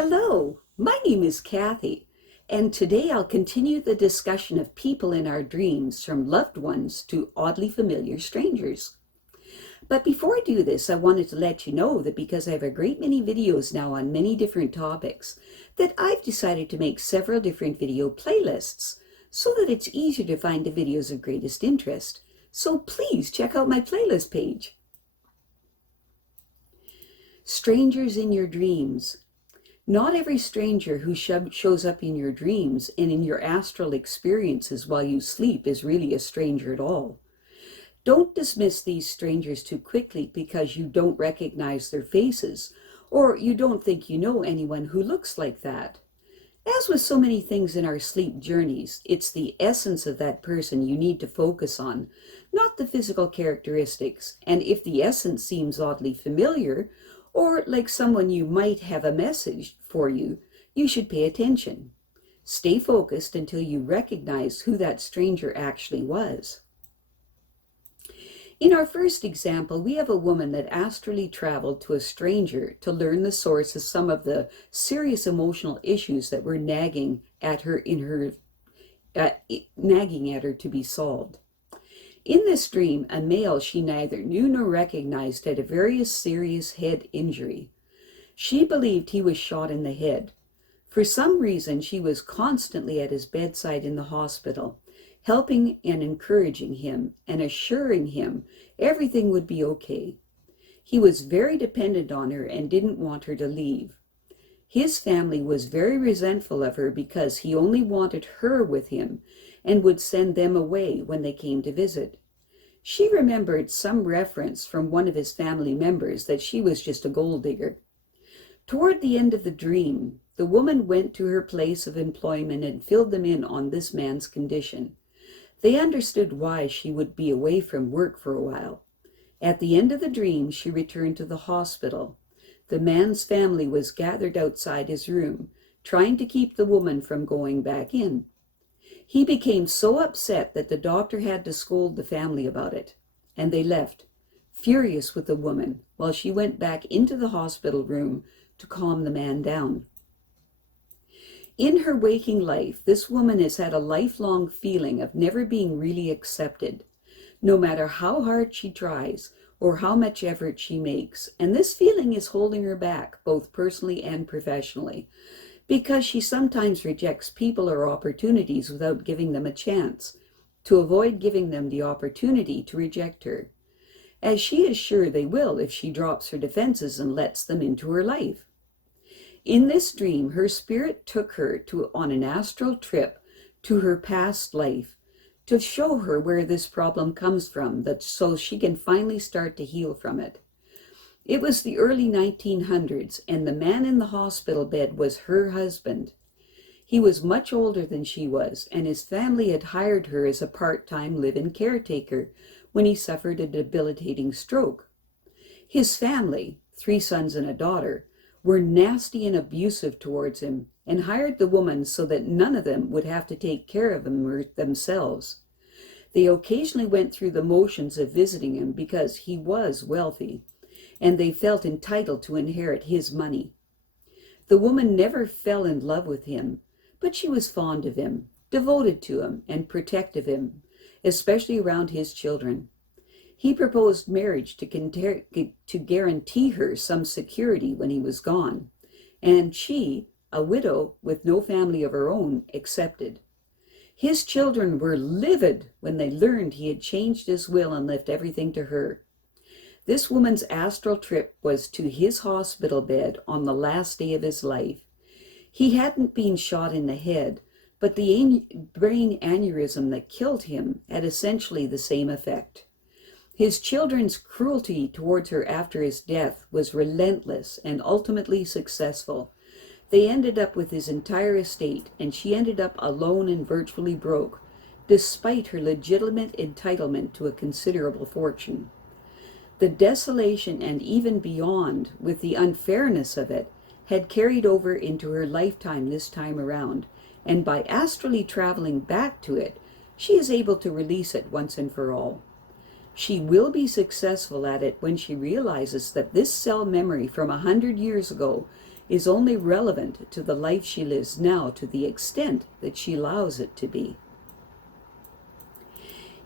Hello, my name is Kathy, and today I'll continue the discussion of people in our dreams, from loved ones to oddly familiar strangers. But before I do this, I wanted to let you know that because I have a great many videos now on many different topics, that I've decided to make several different video playlists so that it's easier to find the videos of greatest interest. So please check out my playlist page. Strangers in your dreams. Not every stranger who shows up in your dreams and in your astral experiences while you sleep is really a stranger at all. Don't dismiss these strangers too quickly because you don't recognize their faces, or you don't think you know anyone who looks like that. As with so many things in our sleep journeys, it's the essence of that person you need to focus on, not the physical characteristics. And if the essence seems oddly familiar, or like someone you might have a message for you, you should pay attention. Stay focused until you recognize who that stranger actually was. In our first example, we have a woman that astrally traveled to a stranger to learn the source of some of the serious emotional issues that were nagging at her to be solved. In this dream, a male she neither knew nor recognized had a very serious head injury. She believed he was shot in the head. For some reason, she was constantly at his bedside in the hospital, helping and encouraging him and assuring him everything would be okay. He was very dependent on her and didn't want her to leave. His family was very resentful of her because he only wanted her with him and would send them away when they came to visit. She remembered some reference from one of his family members that she was just a gold digger. Toward the end of the dream, the woman went to her place of employment and filled them in on this man's condition. They understood why she would be away from work for a while. At the end of the dream, she returned to the hospital. The man's family was gathered outside his room, trying to keep the woman from going back in. He became so upset that the doctor had to scold the family about it, and they left, furious with the woman, while she went back into the hospital room to calm the man down. In her waking life, this woman has had a lifelong feeling of never being really accepted, no matter how hard she tries or how much effort she makes, and this feeling is holding her back, both personally and professionally, because she sometimes rejects people or opportunities without giving them a chance, to avoid giving them the opportunity to reject her, as she is sure they will if she drops her defenses and lets them into her life. In this dream, her spirit took her on an astral trip to her past life to show her where this problem comes from, so she can finally start to heal from it. It was the early 1900s, and the man in the hospital bed was her husband. He was much older than she was, and his family had hired her as a part-time live-in caretaker when he suffered a debilitating stroke. His family, 3 sons and a daughter, were nasty and abusive towards him, and hired the woman so that none of them would have to take care of him themselves. They occasionally went through the motions of visiting him because he was wealthy, and they felt entitled to inherit his money. The woman never fell in love with him, but she was fond of him, devoted to him, and protective of him, especially around his children. He proposed marriage to guarantee her some security when he was gone, and she, a widow with no family of her own, accepted. His children were livid when they learned he had changed his will and left everything to her. This woman's astral trip was to his hospital bed on the last day of his life. He hadn't been shot in the head, but the brain aneurysm that killed him had essentially the same effect. His children's cruelty towards her after his death was relentless and ultimately successful. They ended up with his entire estate, and she ended up alone and virtually broke, despite her legitimate entitlement to a considerable fortune. The desolation and even beyond, with the unfairness of it, had carried over into her lifetime this time around, and by astrally traveling back to it, she is able to release it once and for all. She will be successful at it when she realizes that this cell memory from 100 years ago is only relevant to the life she lives now to the extent that she allows it to be.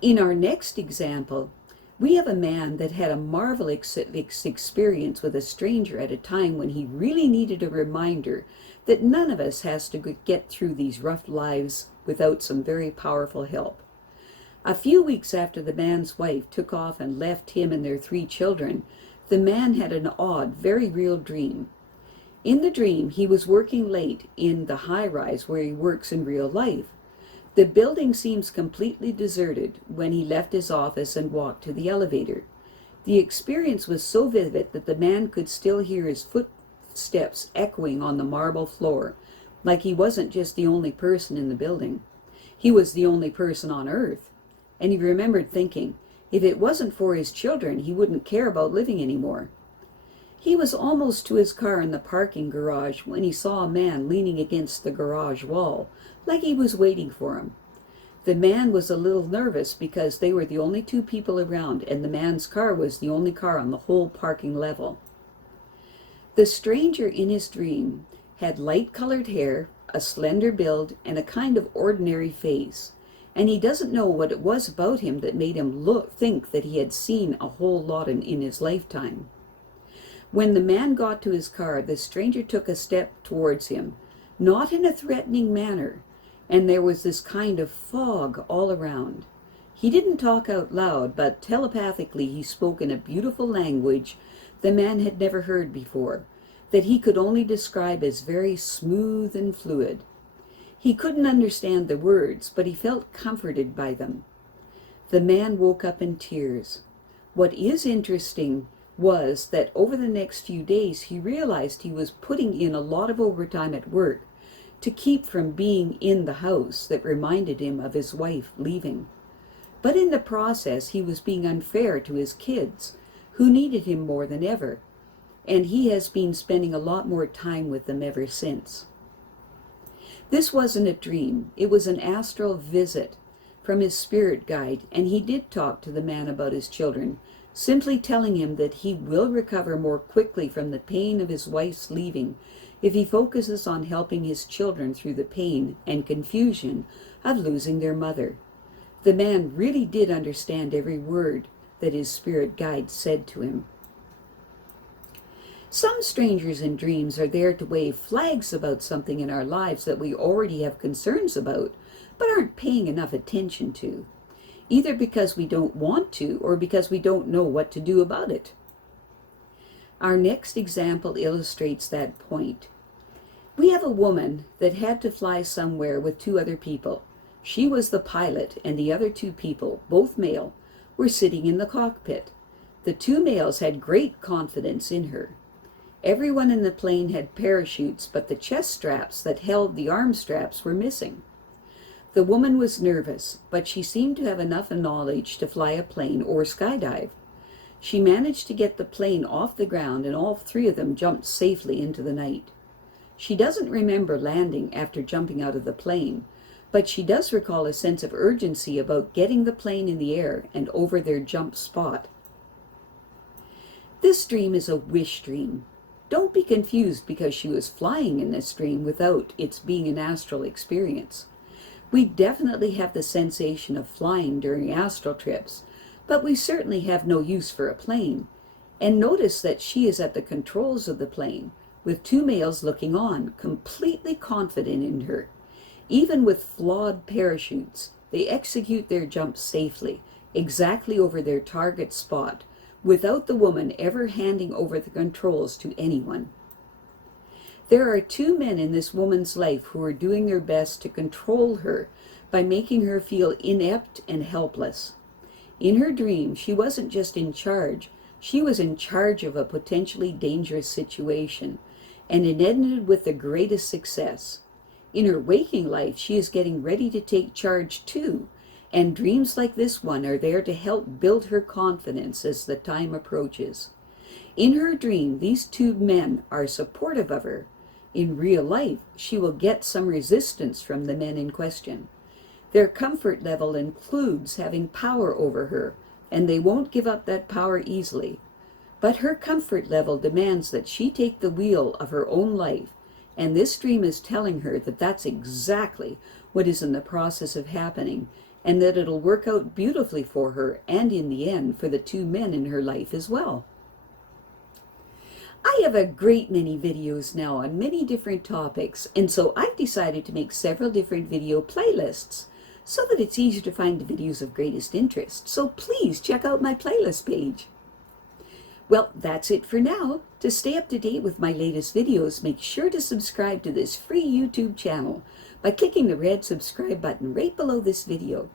In our next example, we have a man that had a marvelous experience with a stranger at a time when he really needed a reminder that none of us has to get through these rough lives without some very powerful help. A few weeks after the man's wife took off and left him and their 3 children, the man had an odd, very real dream. In the dream, he was working late in the high-rise where he works in real life. The building seems completely deserted when he left his office and walked to the elevator. The experience was so vivid that the man could still hear his footsteps echoing on the marble floor, like he wasn't just the only person in the building. He was the only person on earth. And he remembered thinking, if it wasn't for his children, he wouldn't care about living anymore. He was almost to his car in the parking garage when he saw a man leaning against the garage wall, like he was waiting for him. The man was a little nervous because they were the only 2 people around, and the man's car was the only car on the whole parking level. The stranger in his dream had light-colored hair, a slender build, and a kind of ordinary face, and he doesn't know what it was about him that made him think that he had seen a whole lot in his lifetime. When the man got to his car, the stranger took a step towards him, not in a threatening manner, and there was this kind of fog all around. He didn't talk out loud, but telepathically he spoke in a beautiful language the man had never heard before, that he could only describe as very smooth and fluid. He couldn't understand the words, but he felt comforted by them. The man woke up in tears. What is interesting was that over the next few days he realized he was putting in a lot of overtime at work to keep from being in the house that reminded him of his wife leaving. But in the process he was being unfair to his kids, who needed him more than ever, and he has been spending a lot more time with them ever since. This wasn't a dream, it was an astral visit from his spirit guide, and he did talk to the man about his children, simply telling him that he will recover more quickly from the pain of his wife's leaving if he focuses on helping his children through the pain and confusion of losing their mother. The man really did understand every word that his spirit guide said to him. Some strangers in dreams are there to wave flags about something in our lives that we already have concerns about, but aren't paying enough attention to, either because we don't want to or because we don't know what to do about it. Our next example illustrates that point. We have a woman that had to fly somewhere with 2 other people. She was the pilot, and the other 2 people, both male, were sitting in the cockpit. The 2 males had great confidence in her. Everyone in the plane had parachutes, but the chest straps that held the arm straps were missing. The woman was nervous, but she seemed to have enough knowledge to fly a plane or skydive. She managed to get the plane off the ground, and all 3 of them jumped safely into the night. She doesn't remember landing after jumping out of the plane, but she does recall a sense of urgency about getting the plane in the air and over their jump spot. This dream is a wish dream. Don't be confused because she was flying in this dream without its being an astral experience. We definitely have the sensation of flying during astral trips, but we certainly have no use for a plane. And notice that she is at the controls of the plane, with 2 males looking on, completely confident in her. Even with flawed parachutes, they execute their jump safely, exactly over their target spot, without the woman ever handing over the controls to anyone. There are 2 men in this woman's life who are doing their best to control her by making her feel inept and helpless. In her dream, she wasn't just in charge, she was in charge of a potentially dangerous situation, and it ended with the greatest success. In her waking life, she is getting ready to take charge too, and dreams like this one are there to help build her confidence as the time approaches. In her dream, these 2 men are supportive of her. In real life, she will get some resistance from the men in question. Their comfort level includes having power over her, and they won't give up that power easily. But her comfort level demands that she take the wheel of her own life, and this dream is telling her that that's exactly what is in the process of happening, and that it'll work out beautifully for her, and in the end for the two men in her life as well. I have a great many videos now on many different topics, and so I've decided to make several different video playlists so that it's easier to find the videos of greatest interest. So please check out my playlist page. Well, that's it for now. To stay up to date with my latest videos, make sure to subscribe to this free YouTube channel by clicking the red subscribe button right below this video.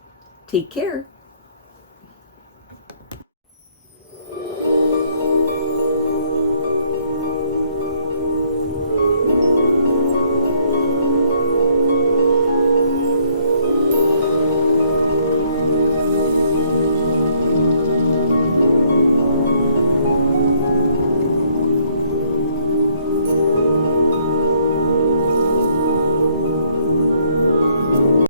Take care.